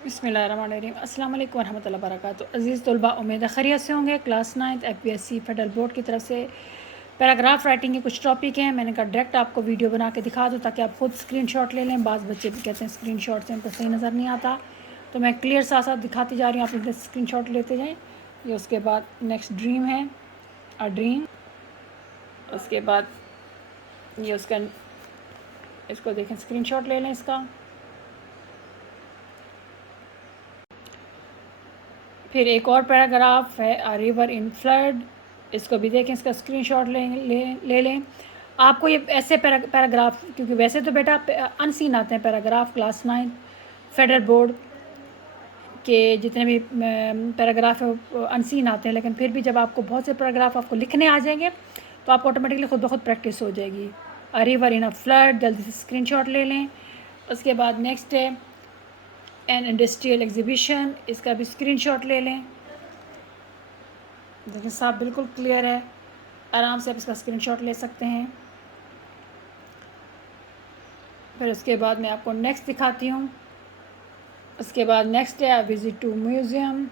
बिस्मिल्लाहिर्रहमानिर्रहीम। अस्सलाम वालेकुम रहमतुल्लाहि व बरकातुहू। अज़ीज़ तलबा, उम्मीद है खैरियत से होंगे। क्लास 9 एफपीएससी फेडरल बोर्ड की तरफ से पैराग्राफ राइटिंग के कुछ टॉपिक हैं। मैंने कहा डायरेक्ट आपको वीडियो बना के दिखा दूँ ताकि आप खुद स्क्रीनशॉट ले लें। बाज़ बच्चे भी कहते हैं स्क्रीनशॉट से उनको सही नज़र नहीं आता, तो मैं क्लियर साथ साथ दिखाती जा रही हूँ, आप इनके स्क्रीनशॉट लेते जाएँ। ये उसके बाद नेक्स्ट ड्रीम है, अ ड्रीम। उसके बाद ये उसका, इसको देखें, स्क्रीनशॉट ले लें इसका। फिर एक और पैराग्राफ है, अ रिवर इन फ्लड। इसको भी देखें, इसका स्क्रीनशॉट ले लें। आपको ये ऐसे पैराग्राफ, क्योंकि वैसे तो बेटा अनसीन आते हैं पैराग्राफ क्लास 9 फेडरल बोर्ड के जितने भी पैराग्राफ है अनसीन आते हैं, लेकिन फिर भी जब आपको बहुत से पैराग्राफ आपको लिखने आ जाएंगे तो आपको ऑटोमेटिकली खुद ब खुद प्रैक्टिस हो जाएगी। A river in a flood, जल्दी से स्क्रीनशॉट ले लें। उसके बाद नेक्स्ट है एन इंडस्ट्रियल एग्जीबिशन, इसका भी स्क्रीनशॉट ले लें। देखिए साहब बिल्कुल क्लियर है, आराम से आप इसका स्क्रीनशॉट ले सकते हैं। फिर उसके बाद मैं आपको नेक्स्ट दिखाती हूँ। उसके बाद नेक्स्ट है विज़िट टू म्यूज़ियम।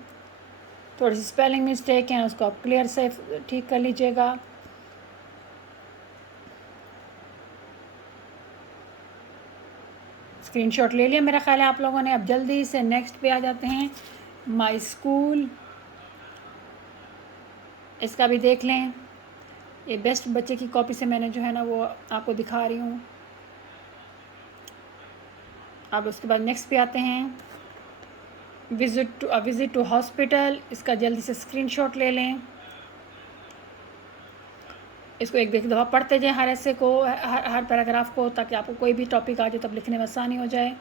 थोड़ी सी स्पेलिंग मिस्टेक है, उसको आप क्लियर से ठीक कर लीजिएगा। स्क्रीनशॉट ले लिया मेरा ख्याल है आप लोगों ने। अब जल्दी से नेक्स्ट पे आ जाते हैं, माई स्कूल। इसका भी देख लें, ये बेस्ट बच्चे की कॉपी से मैंने जो है ना वो आपको दिखा रही हूँ। अब उसके बाद नेक्स्ट पे आते हैं, विज़िट टू हॉस्पिटल। इसका जल्दी से स्क्रीनशॉट ले लें। इसको एक दफ़ा पढ़ते जाएं हर ऐसे को, हर पैराग्राफ को, ताकि आपको कोई भी टॉपिक आ जाए तब लिखने में आसानी हो जाए।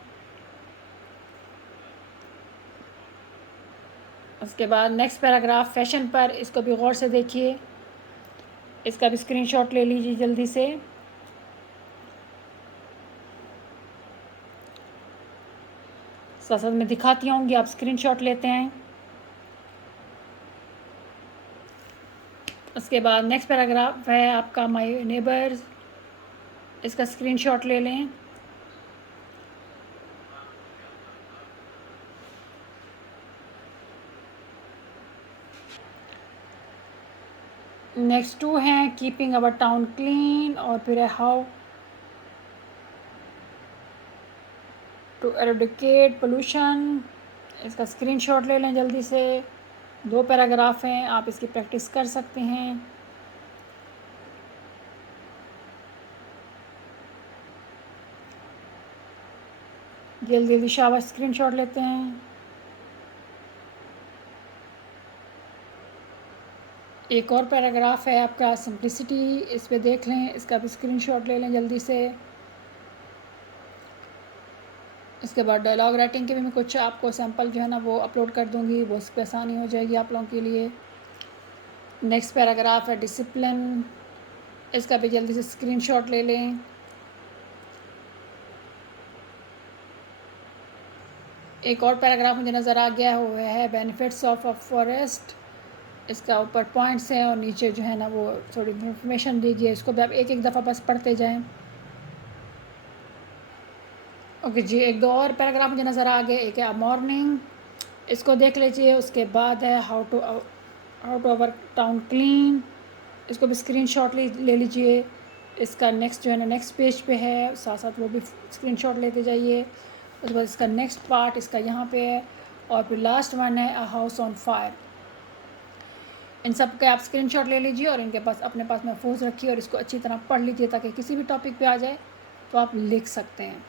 उसके बाद नेक्स्ट पैराग्राफ फैशन पर, इसको भी गौर से देखिए। इसका भी स्क्रीनशॉट ले लीजिए जल्दी से। साथ साथ मैं दिखाती होंगी, आप स्क्रीनशॉट लेते हैं। उसके बाद नेक्स्ट पैराग्राफ है आपका माय नेबर्स। इसका स्क्रीनशॉट ले लें। नेक्स्ट 2 हैं कीपिंग अवर टाउन क्लीन, और फिर है हाउ टू एरेडिकेट पोल्यूशन। इसका स्क्रीनशॉट ले लें जल्दी से। 2 पैराग्राफ हैं, आप इसकी प्रैक्टिस कर सकते हैं। जल्दी जल्दी शाबाश, स्क्रीनशॉट लेते हैं। एक और पैराग्राफ है आपका सिंप्लिसिटी, इस पे देख लें, इसका भी स्क्रीनशॉट ले लें जल्दी से। इसके बाद डायलॉग राइटिंग के भी मैं कुछ आपको सैंपल जो है ना वो अपलोड कर दूँगी, वो उस पर आसानी हो जाएगी आप लोगों के लिए। नेक्स्ट पैराग्राफ है डिसिप्लिन। इसका भी जल्दी से स्क्रीनशॉट ले लें। एक और पैराग्राफ मुझे नज़र आ गया है, वो है बेनिफिट्स ऑफ अ फॉरेस्ट। इसका ऊपर पॉइंट्स हैं और नीचे जो है ना वो थोड़ी इन्फॉर्मेशन दीजिए। इसको भी आप एक एक दफ़ा बस पढ़ते जाएं। ओके जी, एक दो और पैराग्राफ मुझे नज़र आ गए। एक है मॉर्निंग, इसको देख लीजिए। उसके बाद है how to our town clean. इसको भी स्क्रीनशॉट ले लीजिए। इसका नेक्स्ट जो है ना नेक्स्ट पेज पे है, साथ साथ वो भी स्क्रीनशॉट लेते जाइए। उसके बाद इसका नेक्स्ट पार्ट इसका यहाँ पे है, और फिर लास्ट वन है अ हाउस ऑन फायर। इन सब के आप स्क्रीनशॉट ले लीजिए और इनके पास अपने पास महफूज रखिए और इसको अच्छी तरह पढ़ लीजिए ताकि किसी भी टॉपिक पे आ जाए तो आप लिख सकते हैं।